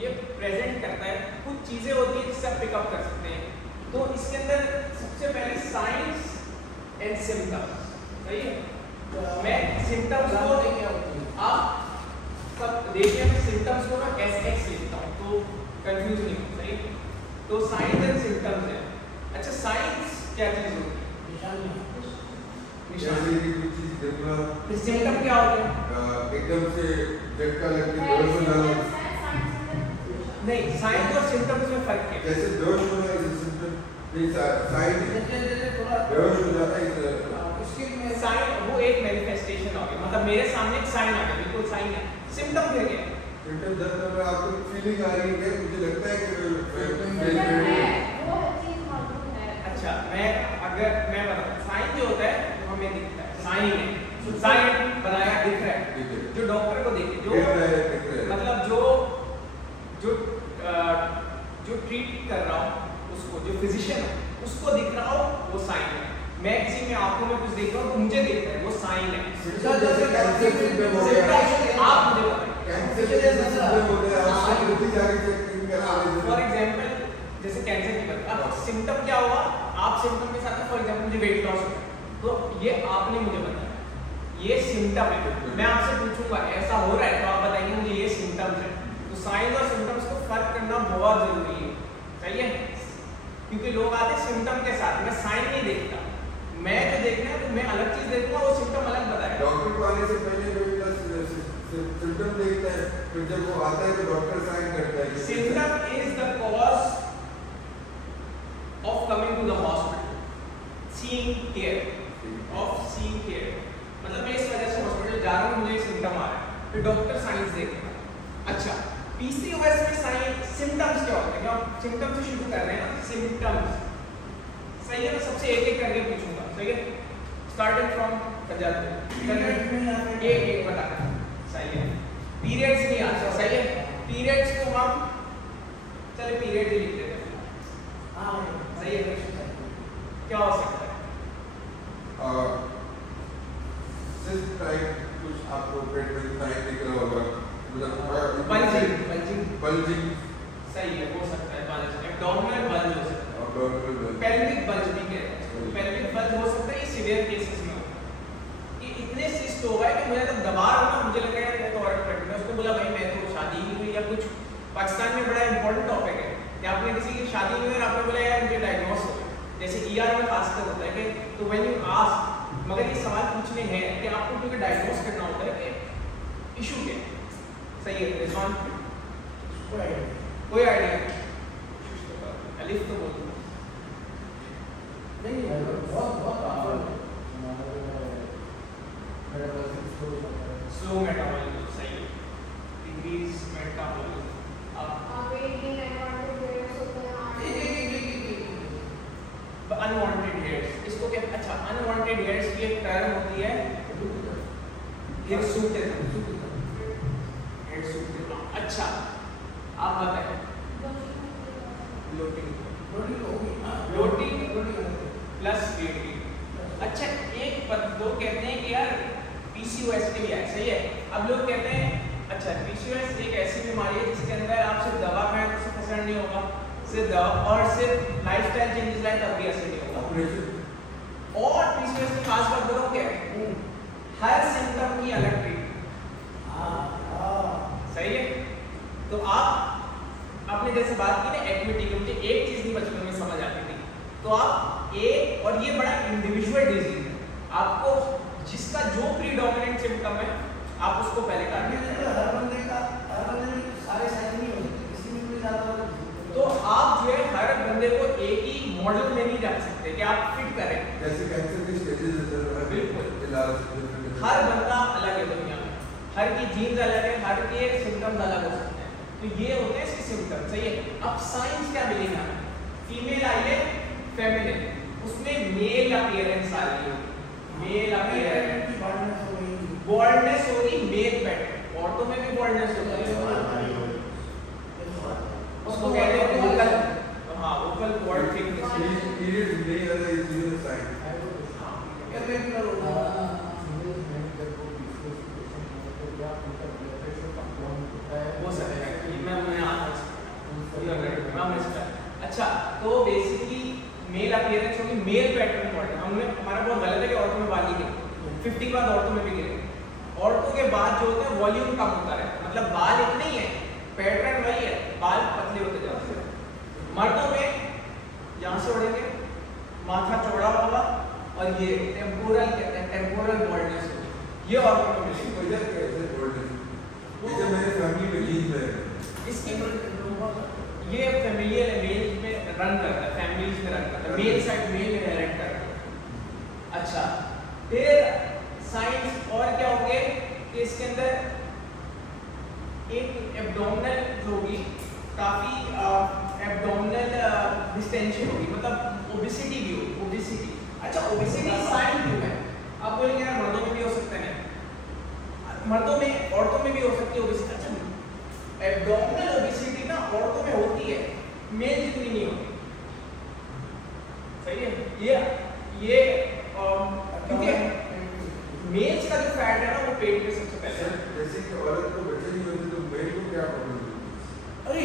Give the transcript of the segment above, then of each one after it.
ये प्रेजेंट करता है, कुछ चीजें होती है जिससे आप पिकअप कर सकते हैं। तो इसके अंदर सबसे पहले साइंस एंड सिम्टम्स, सही है। मैं सिम्टम्स को आप सब देखिए, मैं सिम्टम्स को ना SX लिखता हूँ तो कंफ्यूज नहीं हो, सही है। तो साइंस एंड सिम्टम्स है। अच्छा, साइंस क्या चीज होती है? निशान। सिम्टम क्या होते हैं? एकदम से झटका लग के बेहोश हो जाना। नहीं, साइंस और सिम्टम्स में फर्क है। जैसे बेहोश होना इज सिम्पटम, नहीं साइन बेहोश हो जाता है इसके में साइन वो एक मैनिफेस्टेशन हो गया, मतलब मेरे सामने एक साइन आ गया, बिल्कुल साइन है। सिम्टम फिर क्या है? सिम्पटम जब तक आपको फीलिंग आ रही है, मुझे लगता है कि वो चीज मौजूद है। अच्छा, अगर मैं बताऊं, साइन जो होता है वो हमें दिखता है, साइन है, साइन बनाया दिख रहा है, जो डॉक्टर को दिखे, जो मतलब जो ट्रीट कर रहा हूँ उसको, जो फिजिशियन है उसको दिख रहा हो वो साइन है। मैं किसी में आंखों में कुछ देख रहा हूँ तो मुझे दिख रहा है, वो साइन है। आप मुझे फॉर एग्जाम्पल जैसे कैंसर की बात, अब सिम्टम क्या हुआ, आप सिम्टम के साथ फॉर एग्जाम्पल मुझे वेट लॉस हो, तो ये आपने मुझे बताया, ये सिम्टम है। मैं आपसे पूछूंगा ऐसा हो रहा है तो आप बताएंगे मुझे ये सिम्टम्स है। तो साइंस और सिम्टम्स को फर्क करना बहुत जरूरी है, सही है। क्योंकि लोग आते हैं सिम्टम के साथ, मैं साइन नहीं देखता, मैं जो देखना है तो मैं अलग चीज देखूंगा, वो सिम्टम अलग बताएगा। डॉक्टर को आने से पहले जो सिम्टम देखता है, फिर जब वो आता है तो डॉक्टर साइन करता है। Symptom is the cause of coming to the hospital, seeing care, of seeing care. मतलब मैं इस वजह से हॉस्पिटल जा रहा हूँ, मुझे सिम्टम आ रहा है, फिर डॉक्टर साइंस देखेगा। अच्छा, PCOS में साइन सिम्टम्स क्या होते हैं? क्या सिम्टम से शुरू कर रहे हैं ना, सिम्टम्स, सही है। मैं सबसे एक एक करके पूछूंगा, सही है। स्टार्टिंग फ्रॉम एक बता, सही है। पीरियड्स नहीं आते, सही है। पीरियड्स को हम चले पीरियड ही लिख देते हैं, सही है। क्या हो सकता है? सिर्फ टाइप कुछ आपको पेट में टाइप दिख रहा होगा, बल्जिंग, सही है, हो सकता है। एब्डोमिनल बल्ज हो सकता है, पेल्विक बल्ज भी कहते हैं। पेल्विक बल्ज हो सकता है, ये सीवियर केसेस में होता है कि इतने सिस्ट हो गए कि मुझे जब दबा रहा हूँ ना, मुझे लगा यार मैं तो और पेट में, उसको बोला भाई मैं तो शादी नहीं हुई या कुछ। पाकिस्तान में बड़ा इंपॉर्टेंट टॉपिक है कि आपने किसी की शादी नहीं हुई और आपने बोला यार मुझे डायग्नोस हो गया, जैसे ER में खासकर होता है कि तो व्हेन यू आस्क, मगर ये सवाल पूछने हैं कि आपको क्योंकि डायग्नोस करना होता है कि इशू क्या है, सही है। रिजवान कोई आइडिया? अलिफ तो बोल नहीं, बहुत स्लो मेटाबॉलिज्म, सही है। Decrease metabolism. अब अनवांटेड हेयर्स, इसको क्या? अच्छा, अनवांटेड हेयर्स की एक टर्म होती है हिरसुटिज्म। अच्छा, आप बताएं। Bloating plus weight gain. अच्छा, एक लोग कहते हैं कि यार PCOS के लिए है, सही है। अब लोग कहते हैं अच्छा PCOS एक ऐसी बीमारी है जिसके अंदर आप सिर्फ दवा खाएं तो उससे असर नहीं होगा, सिर्फ दवा और सिर्फ लाइफस्टाइल चेंजेस लाए तब भी असर नहीं होगा। और PCOS की खास बात बताऊं क्या है, हर सिम्टम की अलग ट्रीटमेंट, सही है। तो आपने जैसे बात की ना एक्विटी की, मुझे एक चीज नहीं बचपन में समझ आती थी, तो आप एक, और ये बड़ा इंडिविजुअल डिजीज है, आपको जिसका जो प्रीडोमिनेंट सिम्टम है आप उसको पहले काट दीजिए। हर बंदे सारे साइन नहीं होते, किसी में कोई ज्यादा, तो आप जो है हर बंदे को एक ही मॉडल में नहीं रख सकते कि आप फिट करें। जैसे कैंसर की स्टेजेस होते हैं, बिल्कुल, इलाज हर बंदा अलग है दुनिया में, हर की जीन्स अलग है, हर के सिम्टम्स अलग हो सकते हैं। तो ये होते हैं इसके सिम्टम्स, सही है। अब साइंस क्या मिलेगा, फीमेल आई है, फेमिनिन, उसमें मेल अपीयरेंस आ रही है, मेल अपीयरेंस, बॉल्डनेस होगी, मेल पैटर्न, औरतों में भी बॉल्डनेस होती है, उसको कहते हैं वोकल, हाँ वोकल कॉर्ड थिकनेस। पीरियड नहीं आता, इज द साइन। हो सकता है कि मैं आता हूँ अच्छा, तो बेसिकली मेल अपीयरेंस होगी, मेल पैटर्न मॉडल। हमने हमारा बहुत गलत है कि औरतों में बाल ही गिरे, 50 के बाद औरतों में भी गिरे। औरतों के बाद जो होते हैं वॉल्यूम कम होता है, मतलब बाल इतने ही है, पैटर्न वही है, बाल पतले होते जाते हैं। मर्दों में यहाँ से उड़ेंगे, माथा चौड़ा होगा और ये टेम्पोरल कहते हैं, टेम्पोरल बॉल्डनेस होगी, ये औरतों में मिलेगी। वजह कैसे बॉल्डनेस? जैसे मेरे फैमिली में जीन्स है, इसकी ये फैमिलियल मेल में रन करता है, फैमिलीज में रन करता है, मेल साइड मेल में इनहेरिट करता है। अच्छा, फिर साइंस और क्या होंगे कि इसके अंदर एक एब्डोमिनल जो होगी, काफी एब्डोमिनल डिस्टेंशन होगी, मतलब ओबेसिटी भी होगी, ओबेसिटी। अच्छा, ओबेसिटी साइन क्यों है? आप बोलेंगे ना मर्दों में भी हो सकता है, मर्दों में, औरतों में भी हो सकती है ओबेसिटी। अच्छा, एब्डोमिनल ओबेसिटी ना औरतों में होती है, मेल जितनी नहीं होती। सही है? ये क्योंकि मेल्स का जो फैट है ना वो पेट में सबसे पहले है। जैसे कि औरत को बच्चे नहीं होते तो मेल को क्या प्रॉब्लम है? अरे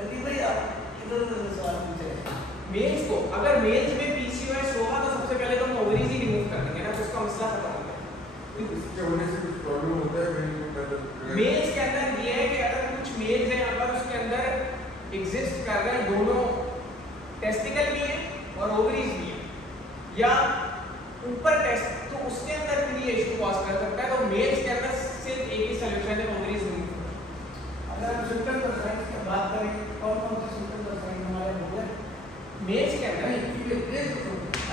यदि भाई आप इधर सवाल पूछे, मेल्स को अगर मेल्स में पीसीओएस होगा तो सबसे पहले तो हम ओवरीज ही रिमूव कर देंगे ना, तो उसका मसला खत्म हो गया। इसके होने से कुछ प्रॉब्लम होता है मेल्स के अंदर ये है कि अगर कुछ मेल्स हैं, अगर उसके अंदर एग्जिस्ट कर रहे हैं दोनों टेस्टिकल भी है और ओवरीज भी है, या ऊपर टेस्ट, तो उसके अंदर भी ये इशू कॉज कर सकता है। तो मेल्स के अंदर सिर्फ एक ही सॉल्यूशन है, ओवरीज रिमूव। अगर हम सिम्पटम और साइंस की बात करें, कौन कौन से सिम्पटम और साइंस हमारे हो गए मेल्स के अंदर?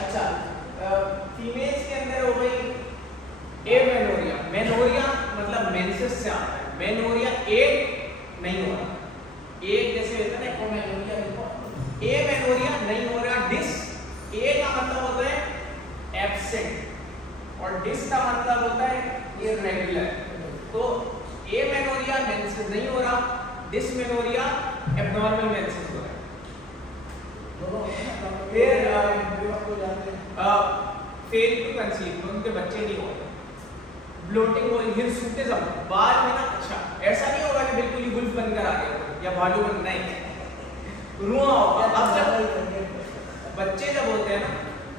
अच्छा, फीमेल्स के अंदर हो गई एमेनोरिया। मेनोरिया मतलब मेंसेस से आता है, मेनोरिया एक नहीं हो रहा, एक जैसे होता है ना एमेनोरिया नहीं हो रहा। डिस, ए का मतलब होता है एब्सेंट और डिस का मतलब होता है इररेगुलर। तो एमेनोरिया मेंसेस नहीं हो रहा, डिसमेनोरिया एब्नॉर्मल मेंसेस हो रहा है। फिर फेल टू कंसीव, उनके बच्चे नहीं हो रहे। ब्लोटिंग और हिरसुटिज्म, बाल में ना, अच्छा ऐसा नहीं होगा कि बिल्कुल ही वुल्फ बनकर आ गया या भालू बन, नहीं, रुआ होगा। अब जब बच्चे जब होते हैं ना,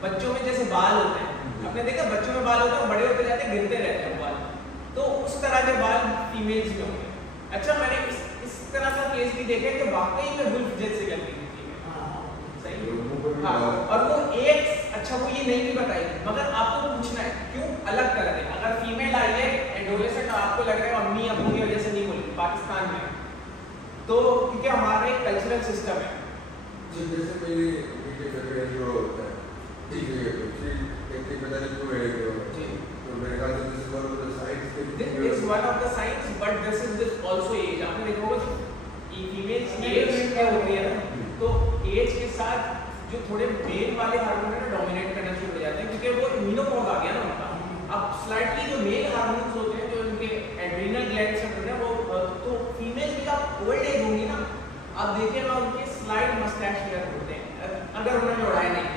बच्चों में जैसे बाल होते हैं, आपने देखा बच्चों में बाल होते हैं, बड़े होते जाते हैं, गिरते रहते हैं बाल, तो उस तरह के बाल फीमेल्स में होंगे। अच्छा, मैंने इस तरह का केस भी देखा है कि वाकई में वुल्फ जैसे लगती है, सही। हाँ, और वो एक, अच्छा वो ये नहीं भी बताएगी, मगर आपको पूछना है क्यों अलग कर रहे हैं। अगर फीमेल आई है एडोलेसेंट, आपको लग रहा है अम्मी अबू की वजह से नहीं बोली पाकिस्तान में, तो क्योंकि हमारा एक कल्चरल सिस्टम है। जैसे मेरी बेटे का जो होता है, ठीक है, तो पता नहीं क्यों है जी, तो मेरे ख्याल से this is one of the science, this is one of the science, but this is also age. आपने देखा होगा फीमेल्स एज क्या होती है ना, तो एज के साथ जो थोड़े मेल वाले हार्मोन है ना डोमिनेट करना शुरू हो जाते हैं, क्योंकि वो इम्यूनोपॉज आ गया ना उनका। अब स्लाइटली जो मेल हार्मोन्स होते हैं, जो इनके एड्रीनल ग्लैंड से होते हैं, वो तो फीमेल्स भी जब ओल्ड एज होंगी ना, आप देखिएगा उनके स्लाइट मस्टैच हेयर होते हैं अगर उन्होंने उड़ाए नहीं,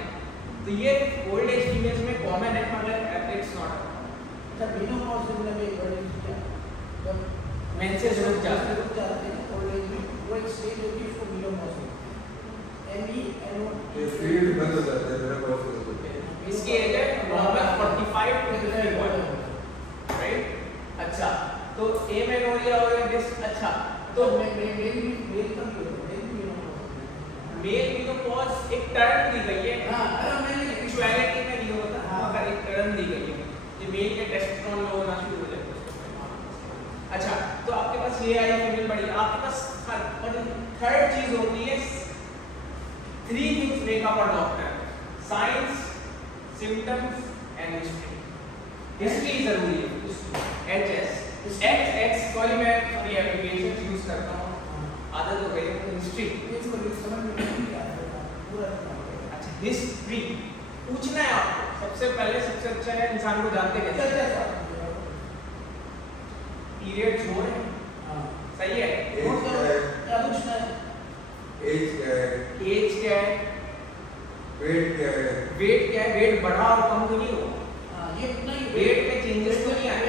तो ये ओल्ड एज फीमेल्स में कॉमन है, मगर इट्स नॉट। अच्छा, मेनोपॉज में भी क्या मेंसेस रुक जाते हैं ओल्ड एज में, वो एक स्टेज होती है उसको मेनोपॉज ये फील्ड बंद हो जाता है मेरा पास होता है। इसकी एज है नॉर्मल 45 टू 51, राइट। अच्छा, तो एमेनोरिया हो गया दिस। अच्छा, तो मेल मेनोपॉज एक टर्म दी गई है। हां, अरे मैंने एक्चुअलिटी में नहीं होता, मगर एक टर्म दी गई है कि मेल के टेस्टोस्टेरोन लो होना शुरू हो जाता है। अच्छा, तो आपके पास ये आई फीमेल बड़ी, आपके पास थर्ड चीज होती है, 3 things make up a doctor: science, symptoms and history. History जरूरी है, HS सॉरी मैं अपनी एप्लीकेशन यूज करता हूँ, आदत हो गई है। हिस्ट्री इसको समझ में नहीं आ रहा पूरा। अच्छा, हिस्ट्री पूछना है आपको सबसे पहले, सबसे अच्छा है इंसान को जानते कैसे पीरियड्स हो रहे हैं, सही है, क्या पूछना है, एज क्या है, एज क्या है, वेट क्या है, वेट क्या है, वेट बढ़ा और कम तो नहीं होगा, ये नहीं, वेट में चेंजेस तो नहीं आए,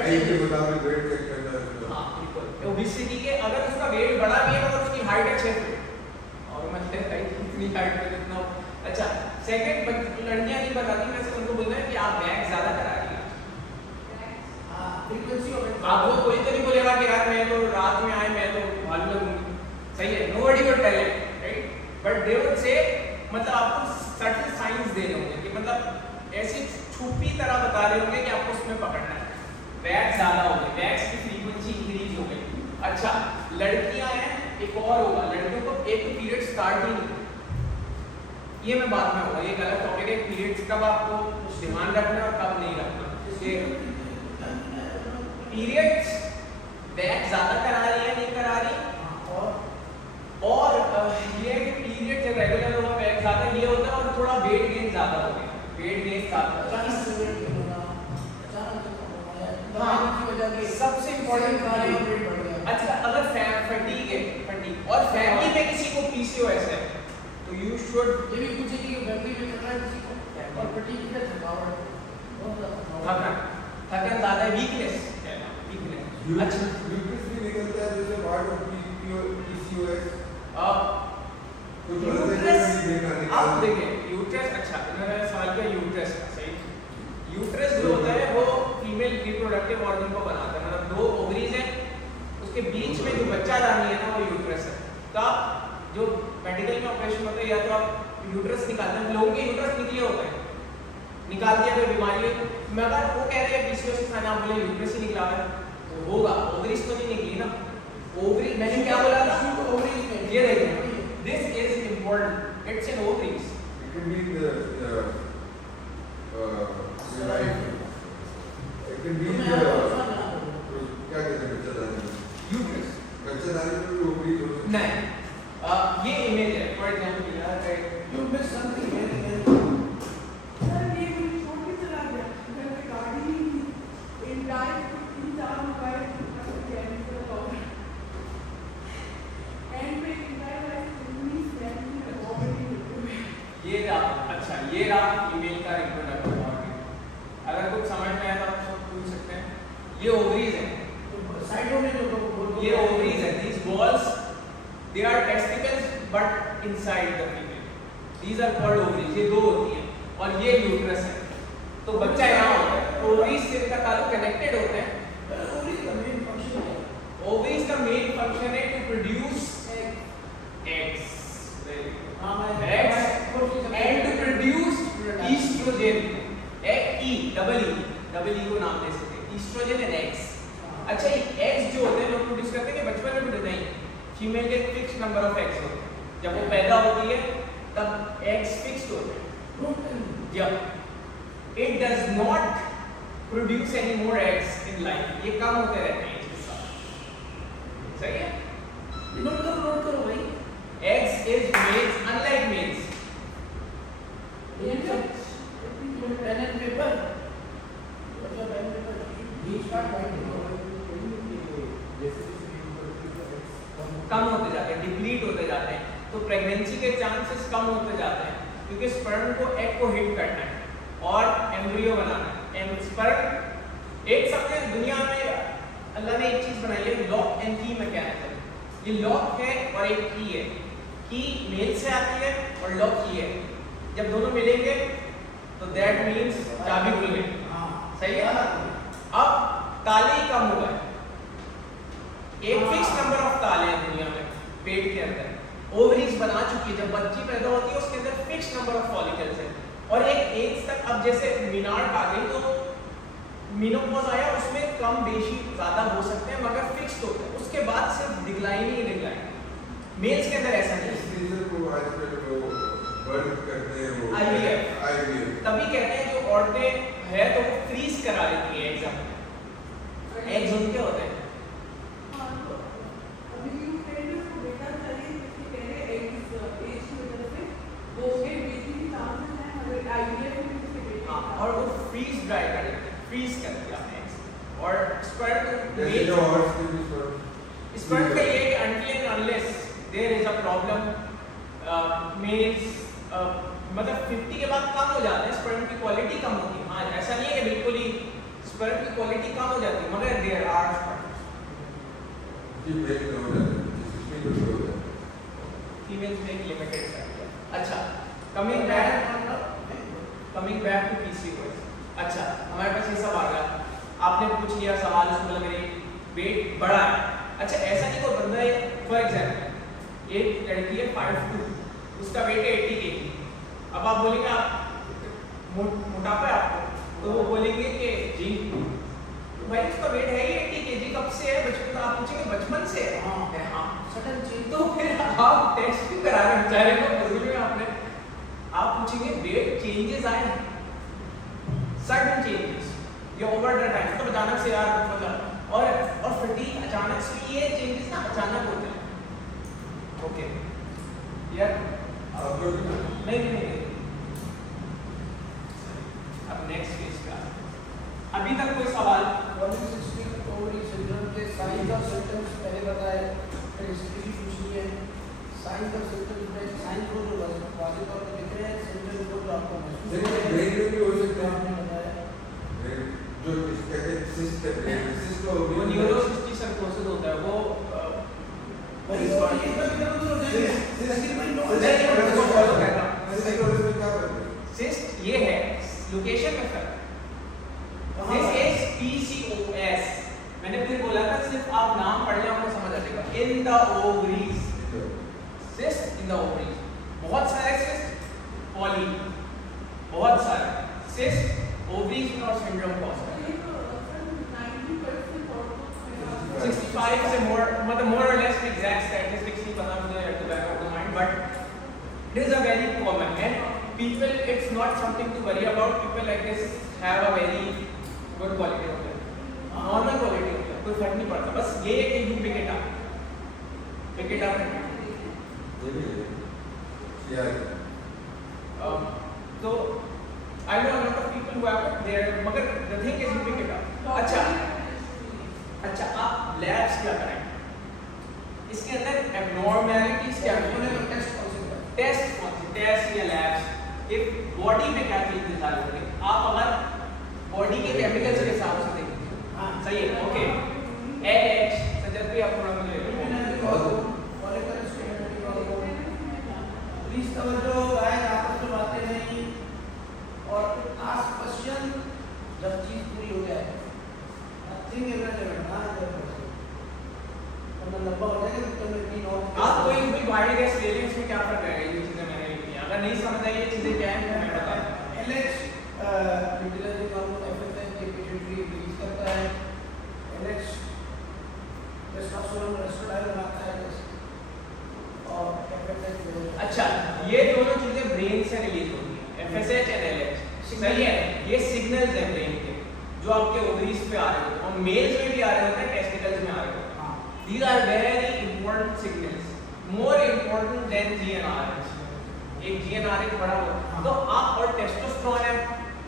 हाइट के मुताबिक वेट चेक करना है। हाँ बिल्कुल, ओबेसिटी के अगर उसका वेट बढ़ा भी है मगर उसकी हाइट है 6 फीट इतनी हाइट पे जितना। अच्छा सेकंड, लड़कियां नहीं बताती, मैं सिर्फ उनको बोलना है कि आप वैक्स ज्यादा करा रही हैं। हां फ्रीक्वेंसी ऑफ इट। आपको कोई तो नहीं बोलेगा कि यार मैं तो रात में आए मैं तो भालू लगूंगी, सही है, nobody would tell it, right, but they would say मतलब आपको सटल साइंस दे रहे होंगे कि मतलब ऐसी छुपी तरह बता रहे होंगे कि आपको उसमें पकड़ना है। वैक्स ज्यादा हो गई, वैक्स की फ्रीक्वेंसी इंक्रीज हो गई। अच्छा लड़कियां हैं, एक और होगा, लड़कियों को एक पीरियड स्टार्ट ही नहीं, ये मैं बाद में होगा, ये गलत टॉपिक है पीरियड्स कब आपको ध्यान रखना है और कब नहीं रखना। पीरियड्स वैक्स ज्यादा करा रही है नहीं करा रही, और ये है कि पीरियड जब रेगुलर होगा वैक्स ज्यादा ये होता है, और थोड़ा वेट गेन ज्यादा हो गया, वेट गेन ज्यादा सबसे इम्पोर्टेंट कार्य। अच्छा अगर फैटीग है, फैटीग और फैमिली में किसी को पीसीओएस है तो यू शुड ये भी पूछे कि फैमिली में चल रहा है किसी को, और फैटीग की थकावट, थकन ज्यादा है, वीकनेस। अच्छा यूट्रस भी निकलता है जैसे पार्ट ऑफ पीसीओएस। यूट्रस आप देखिए यूट्रस, अच्छा मैंने सवाल किया यूट्रस का, सही। यूट्रस जो होता है वो फीमेल रिप्रोडक्टिव ऑर्गन को बनाता है, मतलब दो ओवरीज हैं उसके बीच में जो बच्चा दानी है ना वो यूट्रस है। तो आप जो मेडिकल में ऑपरेशन होता है या तो आप यूट्रस निकालते हैं, लोगों के यूट्रस निकले होते हैं, निकाल दिया कोई बीमारी है, मगर वो कह रहे हैं पीसीओएस के खाना, आप बोले यूट्रस ही निकला है तो होगा, ओवरीज तो नहीं निकली ना। ओवरी मैंने क्या बोला था, ओवरीज में ये देखिए, this is important, it's in ovaries, it can be the it can be क्या कहते हैं बच्चादानी, यूट्रस बच्चादानी में भी ओवरीज होते हैं। नहीं ये इमेज है फॉर एग्जांपल यार you miss something very sir ये मुझे छोड़ के चला गया, घर पे गाड़ी नहीं थी, इन डाइट 3-4 मोबाइल कैरी कर पाऊंगा एंड पे इंटायर लाइफ इतनी फैमिली ऑलरेडी ये रहा। अच्छा ये रहा फीमेल का रिप्रोडक्टिव ऑर्गन, अगर कुछ समझ में आया तो आप सब पूछ सकते हैं। ये ओवरीज है, साइडों में जो ये ओवरीज है, these balls they are testicles but inside the female, these are called ovaries, ये दो होती हैं, और ये यूट्रस है। तो बच्चा यहाँ होता है, ओवरीज से इनका ताल्लुक कनेक्टेड होते हैं। ओवरीज का मेन फंक्शन है, ओवरीज का मेन फंक्शन है to produce eggs, and to produce estrogen, double E को नाम दे सकते हैं, estrogen and eggs। अच्छा ये eggs जो होते हैं लोग प्रोड्यूस करते हैं कि बचपन में प्रोड्यूस नहीं, फीमेल के फिक्स नंबर ऑफ एग्स होते हैं, जब वो पैदा होती है तब एग्स फिक्स्ड होते हैं, जब it does not produce any more eggs in life, ये कम होते रहते हैं इसके साथ, सही है। नोट करो भाई, eggs is males unlike males, ये सब पेन एंड पेपर, बच्चा पेन एंड पेपर बीच का टाइम कम होते जाते हैं, डिप्लीट होते जाते हैं, तो प्रेगनेंसी के चांसेस कम होते जाते हैं, क्योंकि स्पर्म को एग को हिट करना है और एम्ब्रियो बनाना है। स्पर्म एक सबसे दुनिया में अल्लाह ने एक चीज बनाई है, लॉक एंड की मैकेनिज्म। ये लॉक है और एक की है, की मेल से आती है और लॉक की है, जब दोनों मिलेंगे तो दैट मींस चाबी खुल गई, सही है। अब ताले ही कम हो गए, एक फिक्स नंबर ऑफ ताले हैं दुनिया में पेट के अंदर, ओवरीज बना चुकी है, जब बच्ची पैदा होती है उसके अंदर फिक्स नंबर ऑफ फॉलिकल्स हैं, और एक एज तक अब जैसे मीनार्ड आ गई तो मेनोपॉज आया, उसमें कम बेशी ज्यादा हो सकते हैं मगर फिक्स्ड होते हैं, उसके बाद सिर्फ डिक्लाइन ही डिक्लाइन। मेल्स के अंदर ऐसा नहीं है, तभी कहते हैं जो औरतें है तो वो फ्रीज करा लेती है एग्जाम, एग्स उनके होते हैं। और वो फ्रीज ड्राई कर देते हैं, फ्रीज कर दिया एग्स, और स्पर्म का ये until and unless there is a problem, males मतलब 50 के बाद कम हो जाते हैं, स्पर्म की क्वालिटी कम होती है। हाँ ऐसा नहीं है कि बिल्कुल ही स्पर्म की क्वालिटी कम हो जाती है, मगर देयर आर फीमेल्स में एक लिमिटेड साइज है। अच्छा, कमिंग बैक टू PCOS। अच्छा, हमारे पास ये सब आ गया, आपने पूछ लिया सवाल, उसमें लग रही वेट बड़ा है। अच्छा, ऐसा नहीं कोई बंदा है, फॉर एग्जाम्पल एक लड़की है 5'2", उसका वेट है 80 kg। अब आप बोलेंगे आप मोटापा है आपको, तो वो बोलेंगे कि जी तो भाई उसका वेट है ही 80 kg, कब से है? बचपन। तो आप पूछेंगे बचपन से है? हाँ, सडन चेंज। तो फिर आप टेस्ट क्यों करा रहे हैं बेचारे को मजबूरी में आपने? आप पूछेंगे वेट चेंजेस आए हैं, सडन चेंजेस या ओवर द टाइम, तो अचानक से यार मतलब और फटीग अचानक से, ये चेंजेस ना अचानक होते हैं। ओके यार नहीं। अब नेक्स्ट केस का, अभी तक कोई सवाल? पॉलीसिस्टिक ओवरी सिंड्रोम के साइंस और सिम्टम्स पहले बताए, फिर हिस्ट्री पूछनी है। साइंस और सिम्टम्स में साइंस को जो वाजिब तौर पे दिख रहे हैं, सिम्टम्स को जो आपको महसूस ब्रेन भी हो सकता है, आपने बताया जो कहते हैं सिस्ट है, सिस्ट को वो न्यूरोसिस्टिक सर्कोसिस होता है, वो सिस्ट ये है लोकेशन में फर्क। This is PCOS। मैंने फिर बोला था सिर्फ आप नाम पढ़ लें आपको समझ आ जाएगा। In the ovaries, cyst in the ovaries, बहुत सारे सिस्ट, पॉली बहुत सारे सिस्ट ओवरीज में और सिंड्रोम कॉज 65 से मोर, मतलब मोर और लेस एग्जैक्ट स्टैटिस्टिक्स नहीं पता मुझे at the back of the mind, but it is a very common and people, it's not something to worry about. People like this have a very good quality of life, normal quality of life, कोई फर्क नहीं पड़ता। बस ये है कि you pick it up तो I know a lot of people who have it there, मगर the thing is you pick it up। अच्छा आप labs क्या कराएं? इसके अंदर abnormalities क्या हैं? टेस्ट या labs if बॉडी में क्या चीज निकाल लोगे आप, अगर बॉडी के केमिकल्स के हिसाब से देखेंगे। हाँ सही है, ओके। LH सजद भी आप थोड़ा मुझे प्लीज तवज्जो गाइस, आपस में बातें नहीं और आस्क क्वेश्चन जब चीज पूरी हो जाए। नथिंग इररिलेवेंट ना जब मतलब लंबा हो जाएगा तो मैं भी नोट आप कोई भी वाइड गैस ले लें, इसमें क्या फर्क है? ये चीजें मैंने लिखी हैं, अगर नहीं समझ आई ये चीजें क्या हैं मैं बताऊं। LH यूटिलाइजिंग हार्मोन FSH के पेशेंटली रिलीज करता है। LH टेस्टोस्टेरोन एस्ट्रोडाइन बनाता है और FSH अच्छा, ये दोनों चीजें ब्रेन से रिलीज होती हैं, FSH एंड LH। सही है, ये सिग्नल्स हैं ब्रेन के जो आपके ओवरीज पे आ रहे होते हैं और मेल्स में भी आ रहे होते हैं, टेस्टिकल्स में आ रहे होते हैं। These are very important signals, more important than GnRH। एक GnRH बड़ा होगा तो आप, और टेस्टोस्टेरोन है,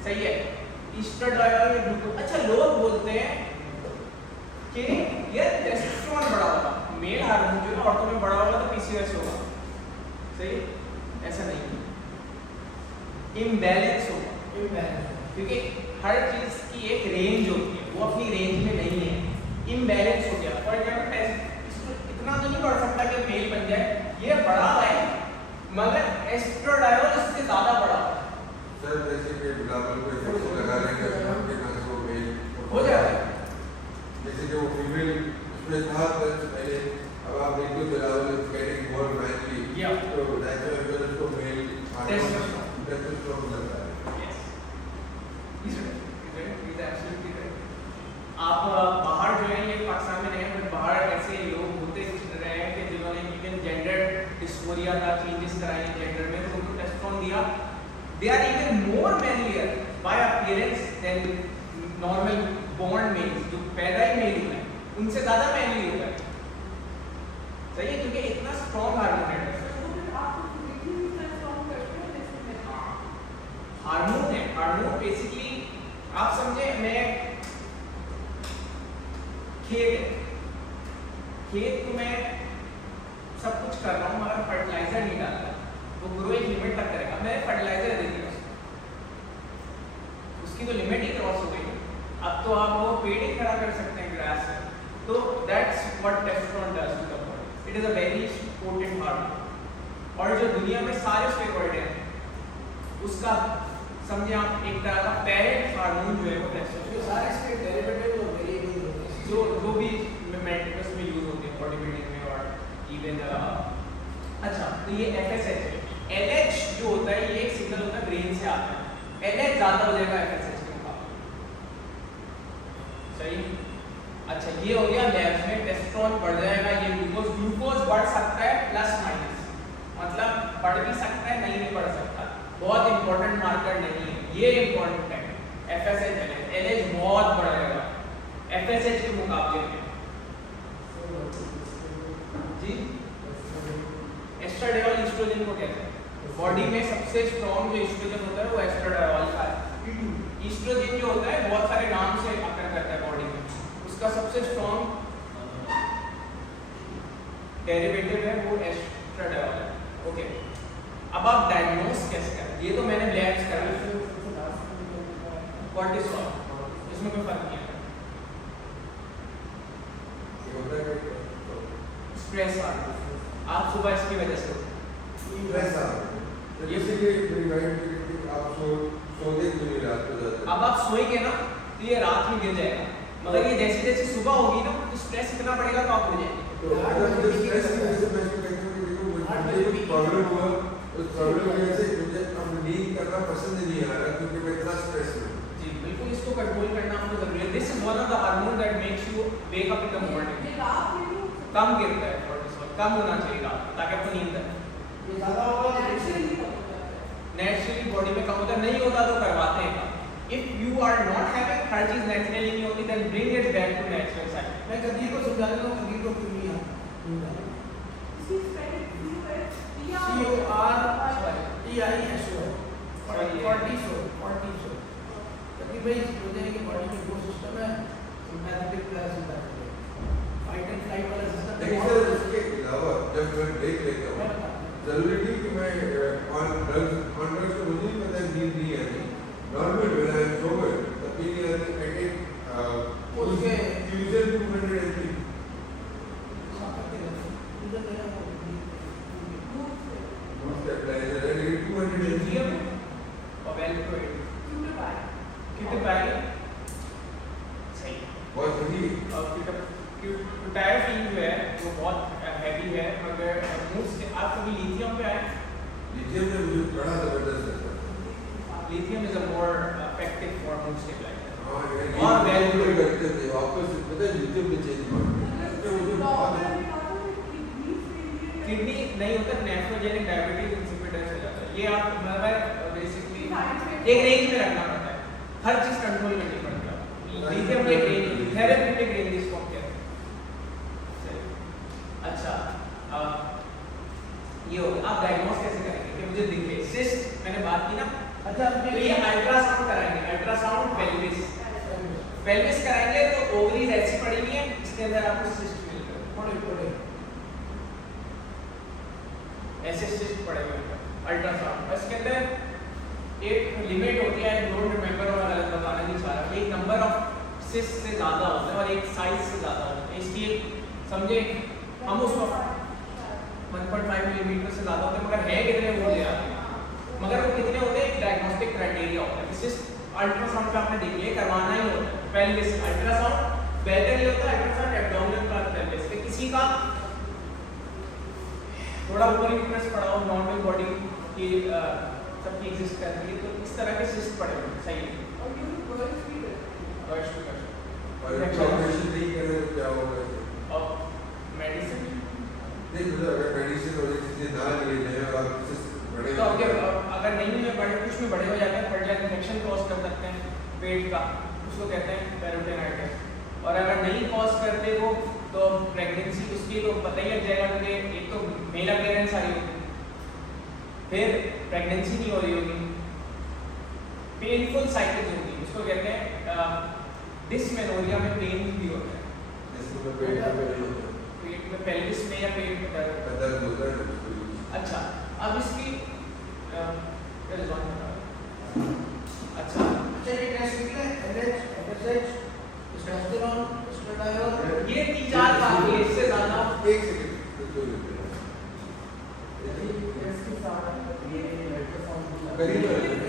सही है, एस्ट्राडायोल या ग्लूकोज। अच्छा, लोग बोलते हैं कि यार टेस्टोस्टेरोन बड़ा होगा, मेल हार्मोन जो है औरतों में बड़ा होगा तो PCOS होगा। सही, ऐसा नहीं है, इम्बैलेंस होगा, क्योंकि हर चीज की एक रेंज होती है, वो अपनी रेंज में नहीं है, इम्बैलेंस हो गया। फॉर एग्जाम्पल इतना तो नहीं बढ़ सकता कि मेल बन जाए, ये बड़ा है मगर एस्ट्राडायोल इससे ज्यादा बड़ा है। सर जैसे कि बिलावल को इंजेक्शन लगा लेंगे आपके पास वो मेल हो जाता है, जैसे कि वो फीमेल उसमें था पहले, अब आप देखो Bilawal is getting more manly, तो नेचुरल उसको मेल टेस्टोस्टेरोन लगता है। Yes, is absolutely right. आप बाहर जो है, ये पाकिस्तान में नहीं बट बाहर ऐसे लोग होते रहे हैं कि जिन्होंने इवन जेंडर डिस्फोरिया का चेंजेस कराए जेंडर में, तो उनको टेस्टोस्टेरोन दिया, they are even more manlier by appearance than normal born males, जो पैदा ही मेल हुए हैं उनसे ज्यादा मैनली होता है। सही है, क्योंकि इतना स्ट्रॉन्ग हार्मोन है, हार्मोन है। हार्मोन बेसिकली आप समझे, मैं खेत को मैं सब कुछ कर रहा हूँ मगर फर्टिलाइजर नहीं डाल रहा, वो ग्रो एक लिमिट तक करेगा, मैं फर्टिलाइजर दे दिया उसकी तो लिमिट ही क्रॉस हो गई। अब तो आप वो पेड़ ही खड़ा कर सकते हैं ग्रास से, तो that's what testosterone does to the body. It is a very potent hormone. और जो दुनिया में सारे स्टेरॉइड हैं उसका समझे आप एक तरह का पेरेंट हार्मोन जो है वो टेस्टोस्टेरोन। सारे इसके डेरिवेटिव और वेरिएबल होते हैं जो भी मेंटेनेंस में यूज होते हैं बॉडी बिल्डिंग में और इवन अच्छा तो ये FSH है। LH जो होता है ये एक सिग्नल होता है ब्रेन से आता है। LH ज्यादा हो जाएगा FSH के मुकाबले। सही। अच्छा ये हो गया लैब्स में टेस्टोस्टेरोन बढ़ जाएगा। ये ग्लूकोज बढ़ सकता है प्लस माइनस, मतलब बढ़ भी सकता है नहीं भी बढ़ सकता। बहुत इंपॉर्टेंट मार्कर नहीं है ये, इंपॉर्टेंट है। FSH LH बहुत बढ़ेगा FSH के मुकाबले में। जी एस्ट्राडियोल ईस्ट्रोजन को कहते हैं। बॉडी में सबसे स्ट्रॉन्ग जो ईस्ट्रोजन होता है वो एस्ट्राडियोल का है। ईस्ट्रोजन जो होता है बहुत सारे नाम से अकर करता है बॉडी में, उसका सबसे स्ट्रॉन्ग डेरिवेटिव है वो एस्ट्राडियोल है। ओके अब आप डायग्नोस कैसे करें? ये तो मैंने लैब्स करा, कोर्टिसोल इसमें कोई फर्क नहीं है। स्ट्रेस आप सुबह इसकी वजह से अब आप सोएंगे ना तो ये रात में गिर जाएगा, मगर ये जैसे जैसे सुबह होगी ना तो स्ट्रेस इतना बढ़ेगा तो आप उड़ जाएंगे। प्रॉब्लम हुआ उस प्रॉब्लम की वजह से मुझे अब नींद करना पसंद नहीं आ रहा क्योंकि मैं इतना स्ट्रेस में। जी बिल्कुल इसको कंट्रोल करना आपको जरूरी है। This is one of the hormone that makes you wake up in the morning. कम गिरता है कोर्टिसोल, कम होना चाहिए ताकि आपको नींद आए। ये ज्यादा होगा नेचुरली बॉडी में कम होता नहीं होता तो करवाते हैं। If you are not having हर चीज नेचुरली नहीं होती then bring it back to natural side. मैं कभी को समझा रहा हूं, कभी को क्यों नहीं आता कोर्टिसोल कभी भाई सोचने की बॉडी में वो सिस्टम है sympathetic parasympathetic fight and flight वाला सिस्टम। लेकिन सर उसके अलावा जब मैं ब्रेक लेता हूँ जरूरी नहीं कि मैं ऑन ड्रग्स तो मुझे ही पता है नींद नहीं आती। Normal when I am sober तब भी नहीं आती। आई टेक उसके usual 200 mg stabilizer and 200 mg और वेलप्रोइड कितने पाएंगे सही बहुत सही। क्यूटायोफीन जो है वो बहुत हैवी है, मगर मूड्स के आप कभी लिथियम पे आए? लिथियम ने मुझे बड़ा जबरदस्त है। Lithium is a more effective for mood stabiliser. हां और वैल्यू करते थे वापस पता है लिथियम में चेंज मारते मुझे बहुत किडनी नहीं होता नेफ्रोजेनिक डायबिटीज इंसिपिडेंस हो जाता है। ये आप मतलब बेसिकली एक रेंज में रखना पड़ता है, हर चीज कंट्रोल करनी पड़ती है। लिथियम एक रेंज थेरेप्यूटिक रेंज इसको कहते हैं। अच्छा ये हो आप डायग्नोस कैसे करेंगे कि मुझे दिखे सिस्ट मैंने बात की ना। अच्छा तो ये अल्ट्रासाउंड कराएंगे, अल्ट्रासाउंड पेल्विस कराएंगे तो ओवरीज ऐसी पड़ी हुई है इसके अंदर आपको सिस्ट मिलेगा, ऐसे सिस्ट पड़े हुए हैं अल्ट्रासाउंड। इसके अंदर एक लिमिट होती है, आई डोंट रिमेंबर और गलत बताना नहीं चाह रहा, एक नंबर ऑफ सिस्ट से ज़्यादा होता है और एक साइज से ज़्यादा होता है। इसकी एक समझे हम उसको 1.5 मिलीमीटर से ज़्यादा होते हैं, मगर है कितने वो ले आते हैं, मगर वो कितने होते हैं एक डायग्नोस्टिक क्राइटेरिया होता है। सिस्ट अल्ट्रासाउंड पे आपने देख लिया करवाना ही होता है। पहले अल्ट्रासाउंड बेहतर ही होता है, अल्ट्रासाउंड एब्डोमिनल पार्ट पेल्विस पे किसी का थोड़ा ऊपर वीकनेस पड़ा हो, नॉर्मल बॉडी की सबकी एग्जिस्ट करती है, तो इस तरह के सिस्ट पड़े हुए सही है। और ये बर्स्ट भी है। बर्स्ट भी कर और ऑपरेशन नहीं करें तो क्या होगा? और मेडिसिन नहीं मतलब अगर मेडिसिन और चीजें ना लिए जाए और आप बड़े तो अगर नहीं में बड़े कुछ में बड़े हो जाते हैं, फर्टिलाइजर इन्फेक्शन कॉज कर सकते हैं पेट का, उसको कहते हैं पेरिटोनाइटिस। और अगर नहीं कॉज करते वो तो प्रेगनेंसी उसकी तो पता ही लग जाएगा कि एक तो मेल अपीयरेंस आ रही होगी, फिर प्रेगनेंसी नहीं हो रही होगी, पेनफुल साइकिल्स होगी, उसको कहते हैं डिसमेनोरिया में पेन भी होता है, जिसमें पेट में पेल्विस में या पेट में दर्द होता है। अच्छा अब इसकी अच्छा ये टेस्ट है LH, FSH, टेस्टोस्टेरोन, एस्ट्राडियोल, ये 3-4 काफी है, इससे ज्यादा एक सेकंड साथ ये करीब है